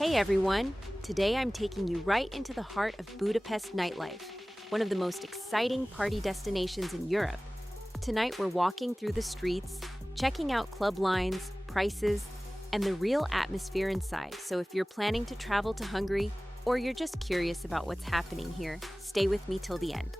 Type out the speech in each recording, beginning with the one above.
Hey everyone! Today I'm taking you right into the heart of Budapest Nightlife, one of the most exciting party destinations in Europe. Tonight we're walking through the streets, checking out club lines, prices, and the real atmosphere inside. So if you're planning to travel to Hungary or you're just curious about what's happening here, stay with me till the end.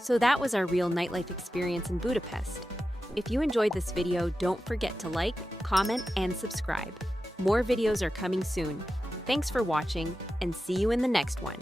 So that was our real nightlife experience in Budapest. If you enjoyed this video, don't forget to like, comment, and subscribe. More videos are coming soon. Thanks for watching, and see you in the next one.